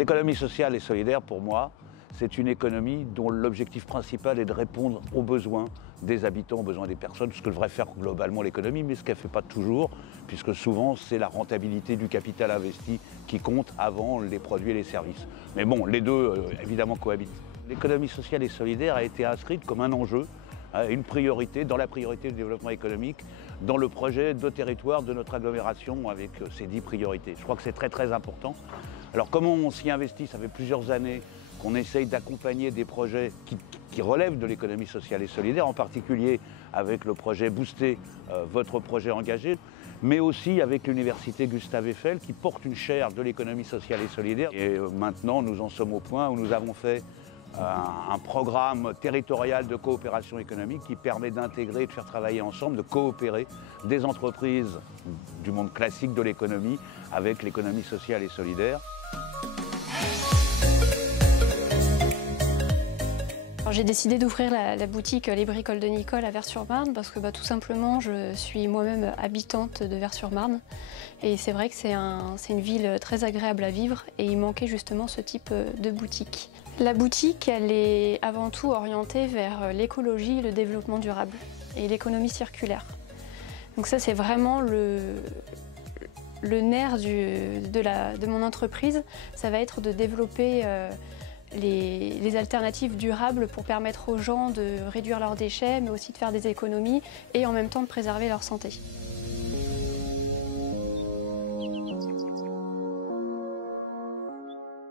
L'économie sociale et solidaire, pour moi, c'est une économie dont l'objectif principal est de répondre aux besoins des habitants, aux besoins des personnes, ce que devrait faire globalement l'économie, mais ce qu'elle ne fait pas toujours, puisque souvent c'est la rentabilité du capital investi qui compte avant les produits et les services. Mais bon, les deux, évidemment, cohabitent. L'économie sociale et solidaire a été inscrite comme un enjeu, une priorité, dans la priorité du développement économique, dans le projet de territoire de notre agglomération avec ces 10 priorités. Je crois que c'est très très important. Alors comment on s'y investit? Ça fait plusieurs années qu'on essaye d'accompagner des projets qui relèvent de l'économie sociale et solidaire, en particulier avec le projet Booster, votre projet engagé, mais aussi avec l'université Gustave Eiffel qui porte une chaire de l'économie sociale et solidaire. Et maintenant, nous en sommes au point où nous avons fait un programme territorial de coopération économique qui permet d'intégrer, de faire travailler ensemble, de coopérer des entreprises du monde classique de l'économie avec l'économie sociale et solidaire. J'ai décidé d'ouvrir la boutique Les Bricoles de Nicole à Vers-sur-Marne parce que tout simplement je suis moi-même habitante de Vers-sur-Marne et c'est vrai que c'est une ville très agréable à vivre et il manquait justement ce type de boutique. La boutique, elle est avant tout orientée vers l'écologie, le développement durable et l'économie circulaire. Donc ça c'est vraiment le nerf de mon entreprise, ça va être de développer les alternatives durables pour permettre aux gens de réduire leurs déchets, mais aussi de faire des économies et en même temps de préserver leur santé.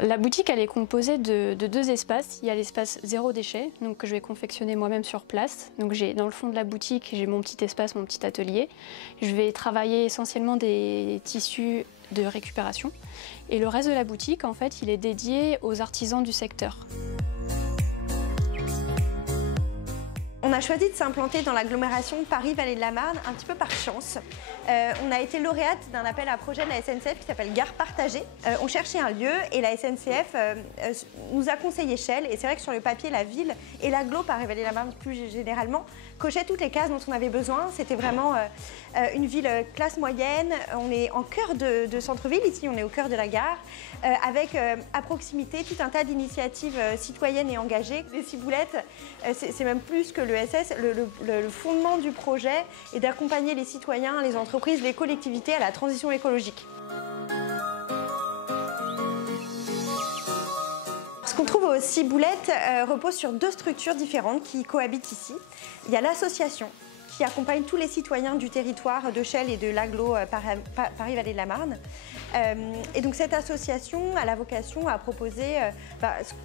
La boutique elle est composée de 2 espaces. Il y a l'espace zéro déchet, donc que je vais confectionner moi-même sur place. Donc dans le fond de la boutique, j'ai mon petit espace, mon petit atelier. Je vais travailler essentiellement des tissus de récupération. Et le reste de la boutique, en fait, il est dédié aux artisans du secteur. On a choisi de s'implanter dans l'agglomération Paris-Vallée de la Marne un petit peu par chance. On a été lauréate d'un appel à projet de la SNCF qui s'appelle Gare Partagée. On cherchait un lieu et la SNCF nous a conseillé Chelles. Et c'est vrai que sur le papier, la ville et l'agglo Paris-Vallée de la Marne plus généralement cochaient toutes les cases dont on avait besoin. C'était vraiment une ville classe moyenne. On est en cœur de centre-ville, ici on est au cœur de la gare, avec à proximité tout un tas d'initiatives citoyennes et engagées. Les ciboulettes, c'est même plus que l'ESS, le fondement du projet est d'accompagner les citoyens, les entreprises, les collectivités à la transition écologique. Ce qu'on trouve aux Ciboulettes repose sur 2 structures différentes qui cohabitent ici. Il y a l'association qui accompagne tous les citoyens du territoire de Chelles et de l'agglo Paris-Vallée de la Marne. Et donc cette association a la vocation à proposer,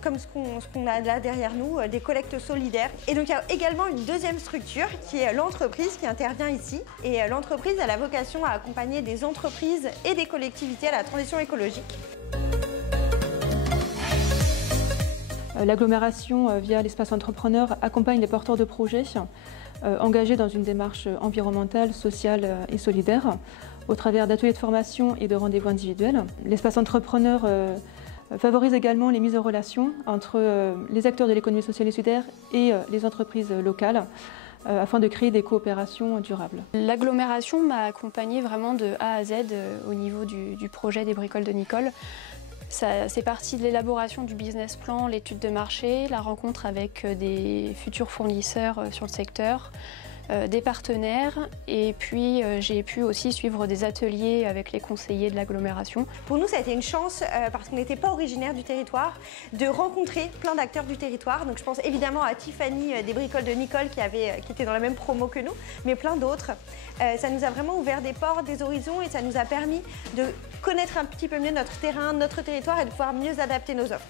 comme ce qu'on a là derrière nous, des collectes solidaires. Et donc il y a également une 2e structure qui est l'entreprise qui intervient ici. Et l'entreprise a la vocation à accompagner des entreprises et des collectivités à la transition écologique. L'agglomération, via l'espace entrepreneur, accompagne les porteurs de projets engagés dans une démarche environnementale, sociale et solidaire au travers d'ateliers de formation et de rendez-vous individuels. L'espace entrepreneur favorise également les mises en relation entre les acteurs de l'économie sociale et solidaire et les entreprises locales afin de créer des coopérations durables. L'agglomération m'a accompagnée vraiment de A à Z au niveau du projet des Bricoles de Nicole. C'est parti de l'élaboration du business plan, l'étude de marché, la rencontre avec des futurs fournisseurs sur le secteur, des partenaires et puis j'ai pu aussi suivre des ateliers avec les conseillers de l'agglomération. Pour nous ça a été une chance parce qu'on n'était pas originaire du territoire de rencontrer plein d'acteurs du territoire. Donc je pense évidemment à Tiffany des Bricoles de Nicole qui était dans la même promo que nous, mais plein d'autres. Ça nous a vraiment ouvert des portes, des horizons et ça nous a permis de connaître un petit peu mieux notre terrain, notre territoire et de pouvoir mieux adapter nos offres.